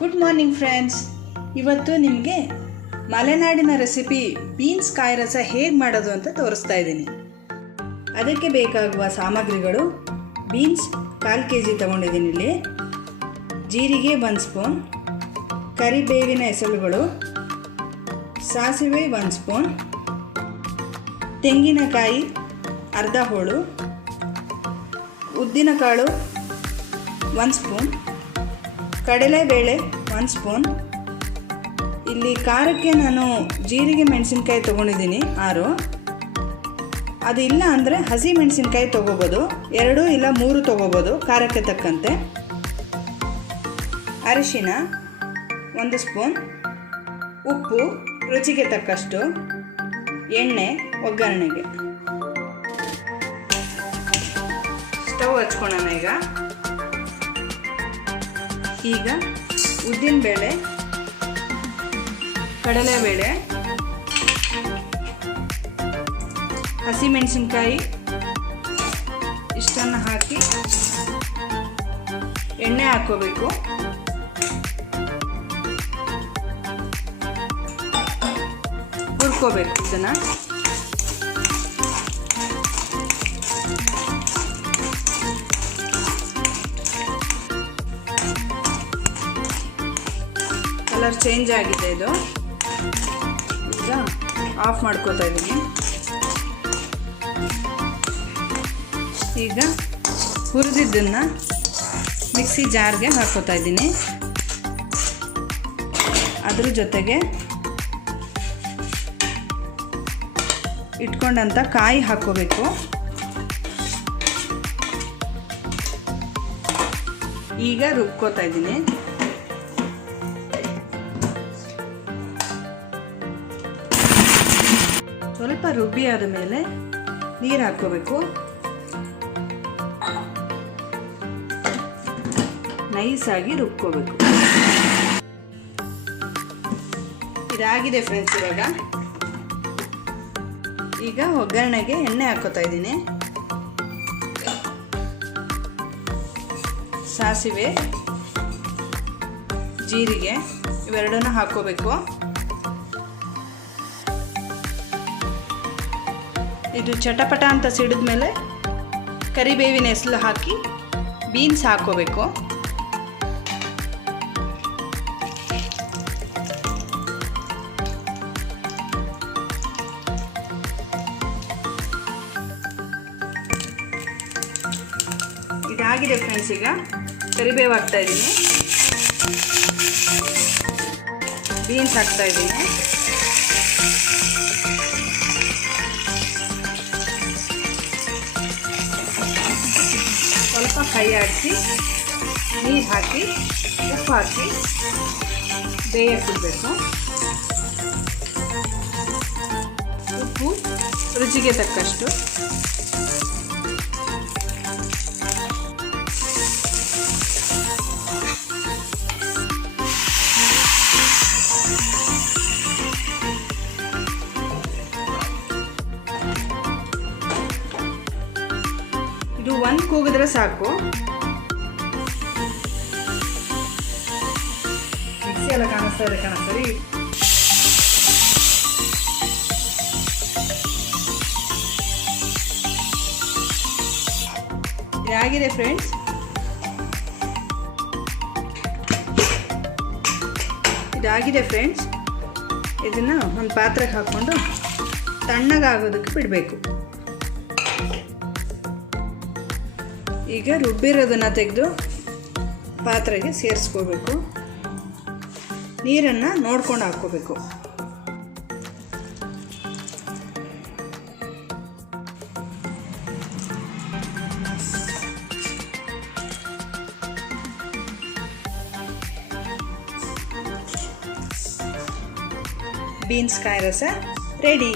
Good morning friends ಇವತ್ತು ನಿಮಗೆ ಮಲೆನಾಡಿನ ರೆಸಿಪಿ ಬೀನ್ಸ್ ಕಾಯಿ ರಸ ಹೇಗೆ ಮಾಡೋದು ಅಂತ ತೋರಿಸ್ತಾ ಇದ್ದೀನಿ. ಅದಕ್ಕೆ ಬೇಕಾಗುವ ಸಾಮಗ್ರಿಗಳು ಬೀನ್ಸ್ ಕಾಲು ಕೆ ಜಿ ತೊಗೊಂಡಿದ್ದೀನಿ ಇಲ್ಲಿ. ಜೀರಿಗೆ ಒಂದು ಸ್ಪೂನ್, ಕರಿಬೇವಿನ ಹೆಸರುಗಳು, ಸಾಸಿವೆ ಒಂದು ಸ್ಪೂನ್, ತೆಂಗಿನಕಾಯಿ ಅರ್ಧ ಹೋಳು, ಉದ್ದಿನಕಾಳು ಒಂದು ಸ್ಪೂನ್ ಕಡಲೆಬೇಳೆ ಒಂದು ಸ್ಪೂನ್ ಇಲ್ಲಿ ಖಾರಕ್ಕೆ ನಾನು ಜೀರಿಗೆ ಮೆಣಸಿನ್ಕಾಯಿ ತೊಗೊಂಡಿದ್ದೀನಿ, ಆರು. ಅದು ಇಲ್ಲ ಅಂದರೆ ಹಸಿ ಮೆಣಸಿನ್ಕಾಯಿ ತೊಗೋಬೋದು. ಎರಡು ಇಲ್ಲ ಮೂರು ತೊಗೋಬೋದು, ಖಾರಕ್ಕೆ ತಕ್ಕಂತೆ. ಅರಿಶಿನ, ಒಂದು ಸ್ಪೂನ್ ಉಪ್ಪು, ರುಚಿಗೆ ತಕ್ಕಷ್ಟು. ಎಣ್ಣೆ, ಒಗ್ಗರಣೆಗೆ. ಸ್ಟವ್ ಹಚ್ಕೊಳ್ಳೋಣ ಈಗ. ಈಗ ಉದ್ದಿನಬೇಳೆ ಕಡಲೆಬೇಳೆ ಹಸಿಮೆಣಸಿನ್ಕಾಯಿ ಇಷ್ಟನ್ನು ಹಾಕಿ ಎಣ್ಣೆ ಹಾಕೋಬೇಕು. ಹುರ್ಕೋಬೇಕು ಇದನ್ನು. ಕಲರ್ ಚೇಂಜ್ ಆಗಿದೆ ಇದು. ಈಗ ಆಫ್ ಮಾಡ್ಕೋತಾ ಇದ್ದೀನಿ. ಈಗ ಹುರಿದಿದ್ದನ್ನು ಮಿಕ್ಸಿ ಜಾರ್ಗೆ ಹಾಕೋತಾ ಇದ್ದೀನಿ. ಅದ್ರ ಜೊತೆಗೆ ಇಟ್ಕೊಂಡಂಥ ಕಾಯಿ ಹಾಕೋಬೇಕು ಈಗ ರುಬ್ಕೋತಾ ಇದ್ದೀನಿ. ಸ್ವಲ್ಪ ರುಬ್ಬಿ ಆದ ಮೇಲೆ ನೀರು ಹಾಕ್ಕೋಬೇಕು. ನೈಸಾಗಿ ರುಬ್ಕೋಬೇಕು. ಇದಾಗಿದೆ ಫ್ರೆಂಡ್ಸ್ ಇವಾಗ. ಈಗ ಒಗ್ಗರಣೆಗೆ ಎಣ್ಣೆ ಹಾಕೋತಾ ಇದ್ದೀನಿ. ಸಾಸಿವೆ, ಜೀರಿಗೆ ಇವೆರಡನ್ನ ಹಾಕೋಬೇಕು ಇದು ಚಟಪಟ ಅಂತ ಸಿಡಿದ ಮೇಲೆ ಕರಿಬೇವಿನ ಹೆಸಲು ಹಾಕಿ ಬೀನ್ಸ್ ಹಾಕೋಬೇಕು. ಇದಾಗಿದೆ ಫ್ರೆಂಡ್ಸ್ ಈಗ. ಕರಿಬೇವು ಹಾಕ್ತಾ ಇದ್ದೀನಿ. ಬೀನ್ಸ್ ಹಾಕ್ತಾ ಇದ್ದೀನಿ. ಕೈ ಆಡಿಸಿ ನೀರು ಹಾಕಿ ಉಪ್ಪು ಹಾಕಿ ಬೇಯಕ್ಕಿಡಬೇಕು ಉಪ್ಪು ರುಚಿಗೆ ತಕ್ಕಷ್ಟು. ಒಂದು ಕೂಗಿದ್ರೆ ಸಾಕು. ಮಿಕ್ಸಿ ಎಲ್ಲ ಕಾಣಿಸ್ತಾ ಇದೆ ಕಣ, ಸರಿ? ಇದಾಗಿದೆ ಫ್ರೆಂಡ್ಸ್. ಇದಾಗಿದೆ ಫ್ರೆಂಡ್ಸ್. ಇದನ್ನು ಒಂದು ಪಾತ್ರೆಗೆ ಹಾಕ್ಕೊಂಡು ತಣ್ಣಗಾಗೋದಕ್ಕೆ ಬಿಡಬೇಕು. ಈಗ ರುಬ್ಬಿರೋದನ್ನು ತೆಗೆದು ಪಾತ್ರೆಗೆ ಸೇರಿಸ್ಕೋಬೇಕು. ನೀರನ್ನು ನೋಡ್ಕೊಂಡು ಹಾಕ್ಕೋಬೇಕು. ಬೀನ್ಸ್, ಕಾಯಿ ರಸ ರೆಡಿ.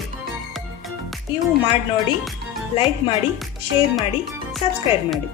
ನೀವು ಮಾಡಿ ನೋಡಿ ಲೈಕ್ ಮಾಡಿ, ಶೇರ್ ಮಾಡಿ. ಸಬ್ಸ್ಕ್ರೈಬ್ ಮಾಡಿ.